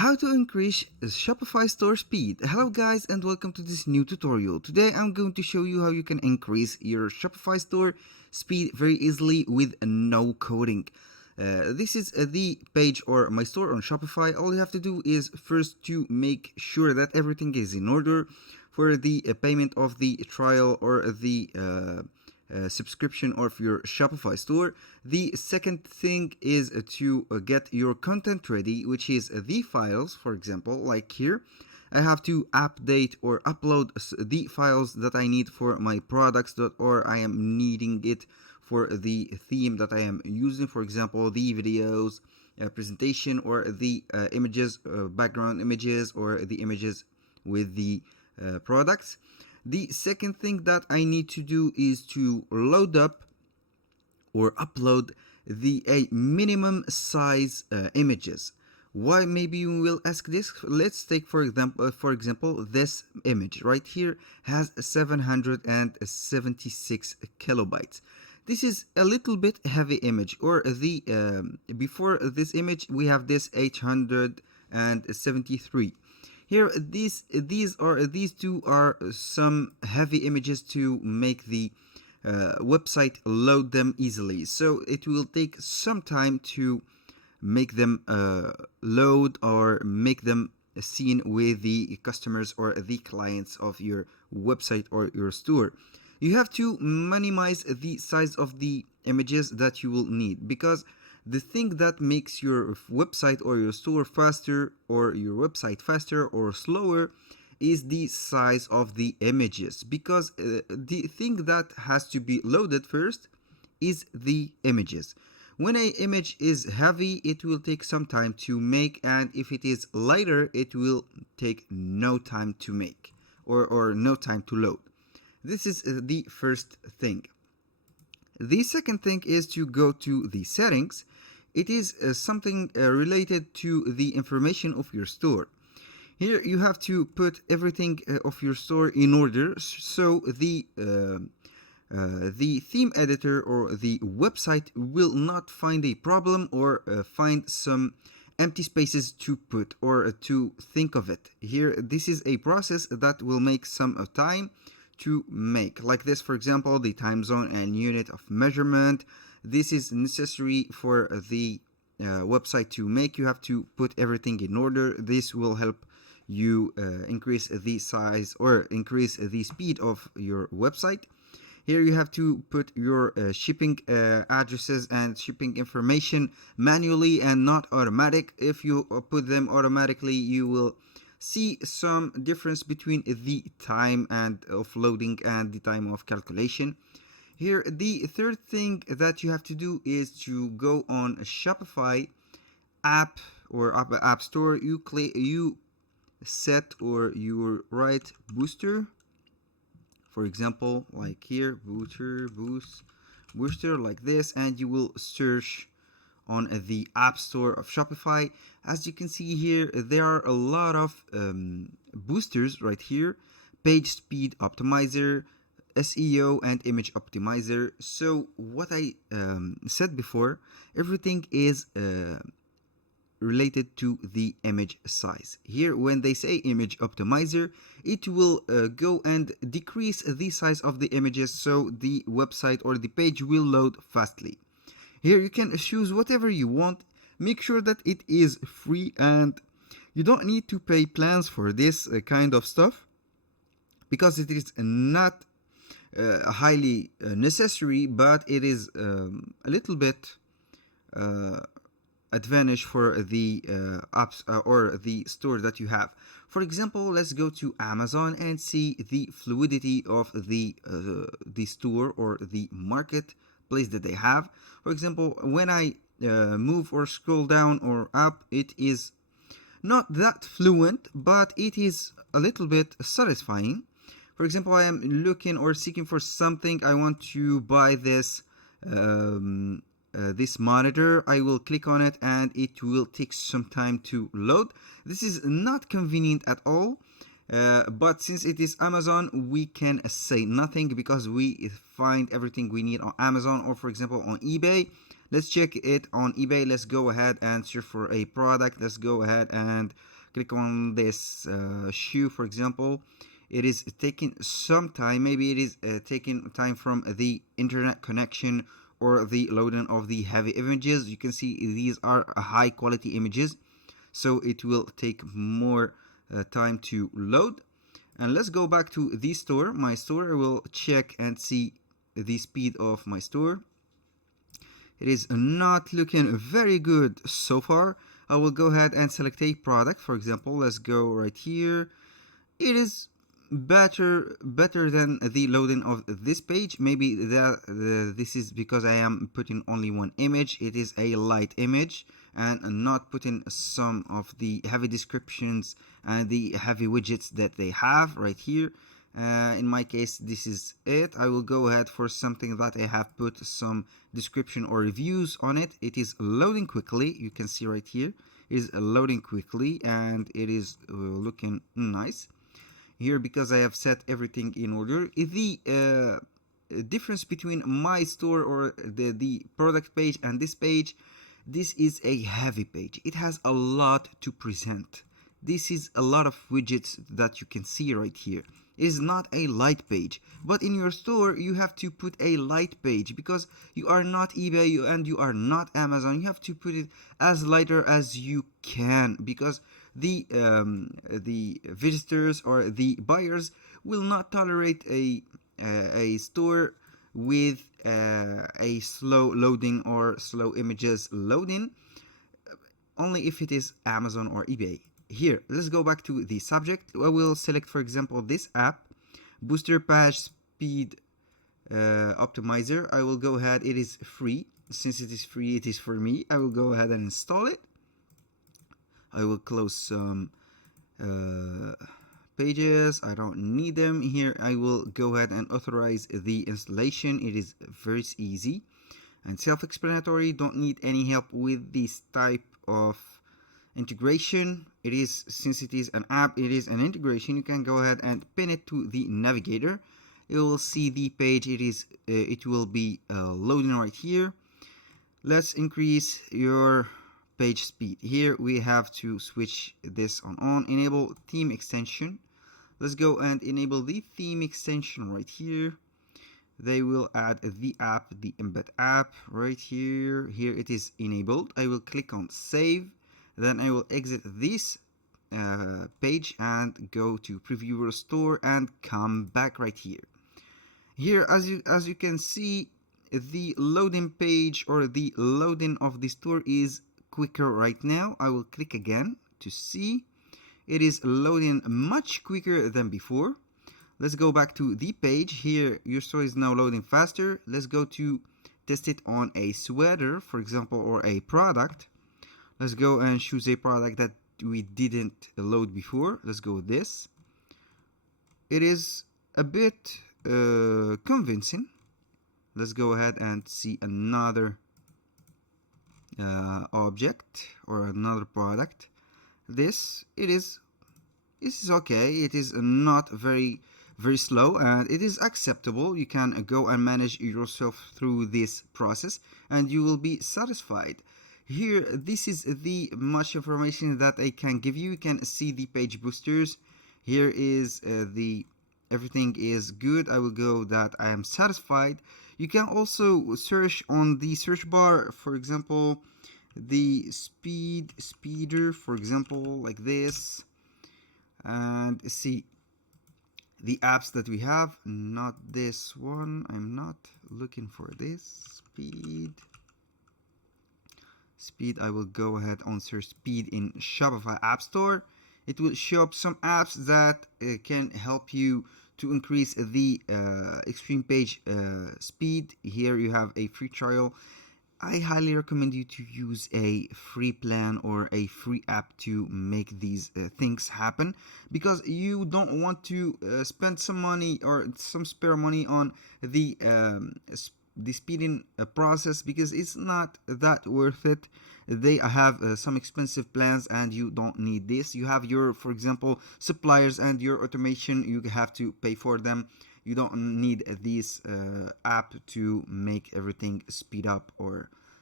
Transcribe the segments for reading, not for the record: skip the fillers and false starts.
How to increase Shopify store speed. Hello guys and welcome to this new tutorial. Today I'm going to show you how you can increase your Shopify store speed very easily with no coding. This is the page or my store on Shopify. All you have to do is first to make sure that everything is in order for the payment of the trial or the subscription of your Shopify store. The second thing is to get your content ready, which is the files. For example, like here, I have to update or upload the files that I need for my products, or I am needing it for the theme that I am using. For example, the videos, presentation, or the images, background images, or the images with the products. The second thing that I need to do is to load up or upload the minimum size images. Why? Maybe you will ask this. Let's take for example this image right here has 776 kilobytes. This is a little bit heavy image, or the before this image we have this 873. Here, these two are some heavy images to make the website load them easily. So it will take some time to make them load or make them seen with the customers or the clients of your website or your store. You have to minimize the size of the images that you will need, because the thing that makes your website or your store faster, or your website faster or slower, is the size of the images, because the thing that has to be loaded first is the images. When an image is heavy, it will take some time to make, and if it is lighter, it will take no time to make, or no time to load. This is the first thing. The second thing is to go to the settings. It is something related to the information of your store. Here you have to put everything of your store in order, so the theme editor or the website will not find a problem or find some empty spaces to put or to think of it. Here, this is a process that will make some time to make. Like this, for example, the time zone and unit of measurement. This is necessary for the website to make. You have to put everything in order. This will help you increase the size or increase the speed of your website. Here you have to put your shipping addresses and shipping information manually and not automatic. If you put them automatically, you will see some difference between the time and of loading and the time of calculation. Here, the third thing that you have to do is to go on a Shopify app or app store. You set or you write booster. For example, like here, booster like this, and you will search on the App Store of Shopify. As you can see here, there are a lot of boosters right here: page speed optimizer, SEO, and image optimizer. So what I said before, everything is related to the image size. Here, when they say image optimizer, it will go and decrease the size of the images, so the website or the page will load fastly. Here you can choose whatever you want. Make sure that it is free, and you don't need to pay plans for this kind of stuff, because it is not highly necessary, but it is a little bit advantage for the apps or the store that you have. For example, let's go to Amazon and see the fluidity of the store or the marketplace that they have. For example, when I move or scroll down or up, it is not that fluent, but it is a little bit satisfying. For example, I am looking or seeking for something. I want to buy this this monitor. I will click on it and it will take some time to load. This is not convenient at all, but since it is Amazon, we can say nothing, because we find everything we need on Amazon, or for example on eBay. Let's check it on eBay. Let's go ahead and search for a product. Let's go ahead and click on this shoe, for example. It is taking some time. Maybe it is taking time from the internet connection or the loading of the heavy images. You can see these are high quality images, so it will take more time to load. And let's go back to the store, my store. I will check and see the speed of my store. It is not looking very good so far. I will go ahead and select a product. For example, let's go right here. It is better than the loading of this page. Maybe this is because I am putting only one image. It is a light image and not putting some of the heavy descriptions and the heavy widgets that they have right here. In my case, this is it. I will go ahead for something that I have put some description or reviews on it. It is loading quickly. You can see right here it is loading quickly and it is looking nice here because I have set everything in order. The difference between my store or the product page and this page, this is a heavy page. It has a lot to present. This is a lot of widgets that you can see right here. It is not a light page, but in your store you have to put a light page because you are not eBay and you are not Amazon. You have to put it as lighter as you can because the visitors or the buyers will not tolerate a store with a slow loading or slow images loading, only if it is Amazon or eBay. Here, let's go back to the subject. I will select, for example, this app, Booster Page Speed Optimizer. I will go ahead. It is free. Since it is free, it is for me. I will go ahead and install it. I will close some pages. I don't need them. Here, I will go ahead and authorize the installation. It is very easy and self-explanatory. Don't need any help with this type of integration. It is, since it is an app, it is an integration. You can go ahead and pin it to the navigator. You will see the page. It will be loading right here. Let's increase your page speed. Here we have to switch this on. Enable theme extension. Let's go and enable the theme extension right here. They will add the app, the embed app right here. Here it is enabled. I will click on save. Then I will exit this page and go to preview your store and come back right here. Here, as you can see, the loading page or the loading of the store is quicker right now. I will click again to see. It is loading much quicker than before. Let's go back to the page. Here, your store is now loading faster. Let's go to test it on a sweater, for example, or a product. Let's go and choose a product that we didn't load before. Let's go with this. It is a bit convincing. Let's go ahead and see another object or another product. This is okay. It is not very slow and it is acceptable. You can go and manage yourself through this process and you will be satisfied. Here, this is the much information that I can give you. You can see the page boosters. Here is everything is good. I will go that I am satisfied. You can also search on the search bar, for example, the speeder, for example, like this, and see the apps that we have. Not this one. I'm not looking for this speed. I will go ahead on search speed in Shopify App Store. It will show up some apps that can help you to increase the extreme page speed. Here you have a free trial. I highly recommend you to use a free plan or a free app to make these things happen, because you don't want to spend some money or some spare money on the speeding process, because it's not that worth it. They have some expensive plans and you don't need this. You have your, for example, suppliers and your automation, you have to pay for them. You don't need this app to make everything speed up or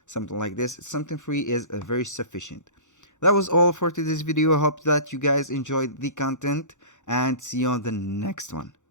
something like this. Something free is very sufficient. That was all for today's video. I hope that you guys enjoyed the content, and see you on the next one.